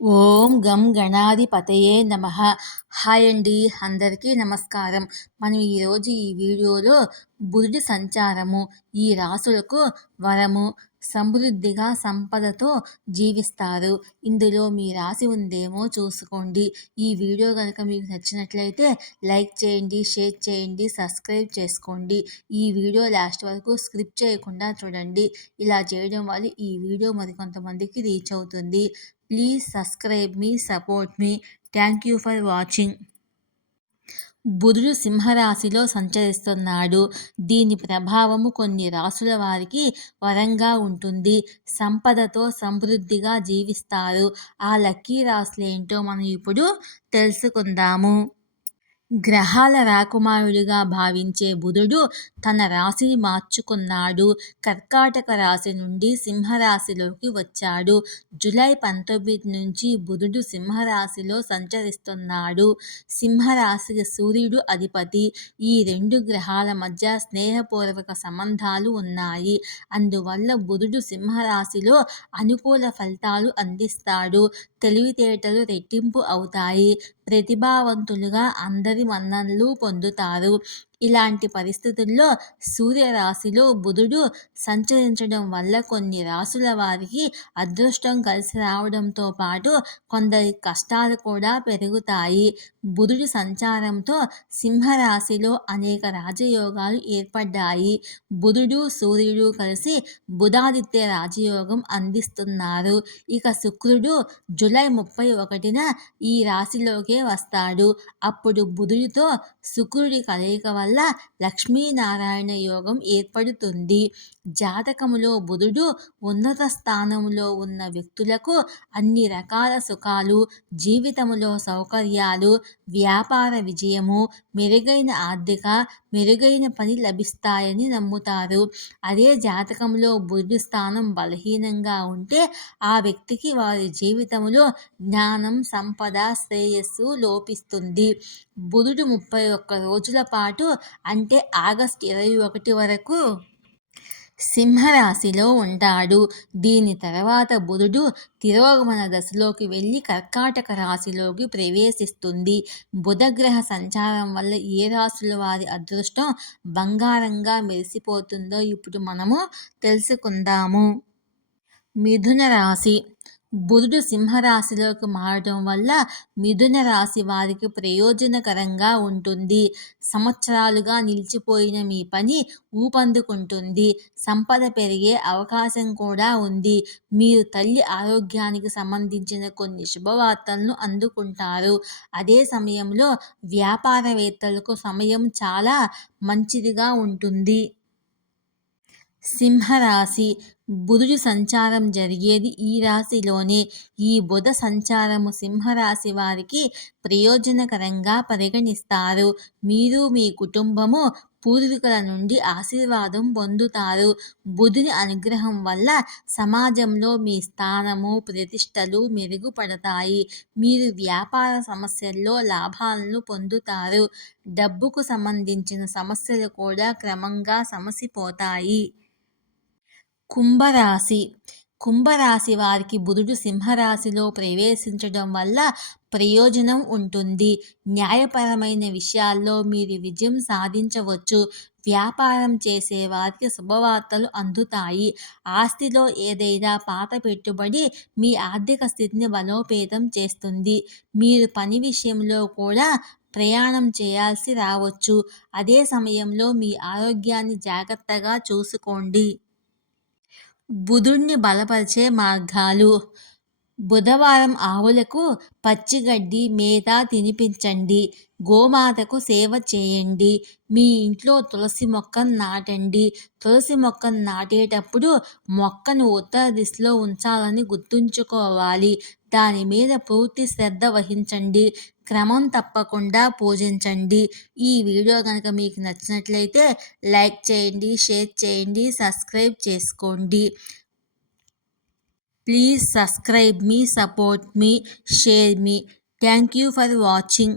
ఓం గం గణాధిపతయే నమః. హాయ్ అండి, అందరికీ నమస్కారం. మనం ఈరోజు ఈ వీడియోలో బుధుడి సంచారము ఈ రాసులకు వరము, సమృద్ధిగా సంపదతో జీవిస్తారు. ఇందులో మీ రాశి ఉందేమో చూసుకోండి. ఈ వీడియో కనుక మీకు నచ్చినట్లయితే లైక్ చేయండి, షేర్ చేయండి, సబ్స్క్రైబ్ చేసుకోండి. ఈ వీడియో లాస్ట్ వరకు స్కిప్ చేయకుండా చూడండి. ఇలా చేయడం వల్ల ఈ వీడియో మరికొంతమందికి రీచ్ అవుతుంది. Please subscribe me, support me. Thank you for watching. బుధుడు సింహరాశిలో సంచరిస్తున్నాడు. దీని ప్రభావము కొన్ని రాసుల వారికి వరంగా ఉంటుంది. సంపదతో సమృద్ధిగా జీవిస్తారు. ఆ లక్కీ రాశులేంటో మనం ఇప్పుడు తెలుసుకుందాము. గ్రహాల రాకుమారుడిగా భావించే బుధుడు తన రాశిని మార్చుకున్నాడు. కర్కాటక రాశి నుండి సింహరాశిలోకి వచ్చాడు. జూలై 19 నుంచి బుధుడు సింహరాశిలో సంచరిస్తున్నాడు. సింహరాశికి సూర్యుడు అధిపతి. ఈ రెండు గ్రహాల మధ్య స్నేహపూర్వక సంబంధాలు ఉన్నాయి. అందువల్ల బుధుడు సింహరాశిలో అనుకూల ఫలితాలు అందిస్తాడు. తెలివితేటలు రెట్టింపు అవుతాయి. ప్రతిభావంతులుగా అందరి మన్ననలు పొందుతారు. ఇలాంటి పరిస్థితుల్లో సూర్యరాశిలో బుధుడు సంచరించడం వల్ల కొన్ని రాసుల వారికి అదృష్టం కలిసి రావడంతో పాటు కొందరి కష్టాలు కూడా పెరుగుతాయి. బుధుడి సంచారంతో సింహరాశిలో అనేక రాజయోగాలు ఏర్పడ్డాయి. బుధుడు, సూర్యుడు కలిసి బుధాదిత్య రాజయోగం అందిస్తున్నారు. ఇక శుక్రుడు జూలై 31న ఈ రాశిలోకే వస్తాడు. అప్పుడు బుధుడితో శుక్రుడి కలయిక వల్ల లక్ష్మీనారాయణ యోగం ఏర్పడుతుంది. జాతకములో బుధుడు ఉన్నత స్థానంలో ఉన్న వ్యక్తులకు అన్ని రకాల సుఖాలు, జీవితములో సౌకర్యాలు, వ్యాపార విజయము, మెరుగైన మెరుగైన పని లభిస్తాయని నమ్ముతారు. అదే జాతకంలో బుధుడి స్థానం బలహీనంగా ఉంటే ఆ వ్యక్తికి వారి జీవితంలో జ్ఞానం, సంపద, శ్రేయస్సు లోపిస్తుంది. బుధుడు 31 రోజుల పాటు అంటే ఆగస్టు 21 వరకు సింహరాశిలో ఉంటాడు. దీని తర్వాత బుధుడు తిరోగమన దశలోకి వెళ్ళి కర్కాటక రాశిలోకి ప్రవేశిస్తుంది. బుధగ్రహ సంచారం వల్ల ఏ రాశుల వారి అదృష్టం బంగారంగా మెరిసిపోతుందో ఇప్పుడు మనము తెలుసుకుందాము. మిథున రాశి. బుధుడు సింహరాశిలోకి మారడం వల్ల మిథున రాశి వారికి ప్రయోజనకరంగా ఉంటుంది. సంవత్సరాలుగా నిలిచిపోయిన మీ పని ఊపందుకుంటుంది. సంపద పెరిగే అవకాశం కూడా ఉంది. మీరు తల్లి ఆరోగ్యానికి సంబంధించిన కొన్ని శుభవార్తలను అందుకుంటారు. అదే సమయంలో వ్యాపారవేత్తలకు సమయం చాలా మంచిదిగా ఉంటుంది. సింహరాశి. బుధుడి సంచారం జరిగేది ఈ రాశిలోనే. ఈ బుధ సంచారము సింహరాశి వారికి ప్రయోజనకరంగా పరిగణిస్తారు. మీరు మీ కుటుంబము పూర్వీకుల నుండి ఆశీర్వాదం పొందుతారు. బుధుని అనుగ్రహం వల్ల సమాజంలో మీ స్థానము, ప్రతిష్టలు మెరుగుపడతాయి. మీరు వ్యాపార సమస్యల్లో లాభాలను పొందుతారు. డబ్బుకు సంబంధించిన సమస్యలు కూడా క్రమంగా సమసిపోతాయి. కుంభరాశి. కుంభరాశి వారికి బుధుడు సింహరాశిలో ప్రవేశించడం వల్ల ప్రయోజనం ఉంటుంది. న్యాయపరమైన విషయాల్లో మీరు విజయం సాధించవచ్చు. వ్యాపారం చేసే వారికి శుభవార్తలు అందుతాయి. ఆస్తిలో ఏదైనా పాత పెట్టుబడి మీ ఆర్థిక స్థితిని బలోపేతం చేస్తుంది. మీరు పని విషయంలో కూడా ప్రయాణం చేయాల్సి రావచ్చు. అదే సమయంలో మీ ఆరోగ్యాన్ని జాగ్రత్తగా చూసుకోండి. బుధుడిని బలపరిచే మార్గాలు. బుధవారం ఆవులకు పచ్చిగడ్డి, మేత తినిపించండి. గోమాతకు సేవ చేయండి. మీ ఇంట్లో తులసి మొక్కను నాటండి. తులసి మొక్కను నాటేటప్పుడు మొక్కను ఉత్తర దిశలో ఉంచాలని గుర్తుంచుకోవాలి. దాని మీద పూర్తి శ్రద్ధ వహించండి. క్రమం తప్పకుండా పూజించండి. ఈ వీడియో కనుక మీకు నచ్చినట్లయితే లైక్ చేయండి, షేర్ చేయండి, సబ్స్క్రైబ్ చేసుకోండి. Please subscribe me, support me, share me. Thank you for watching.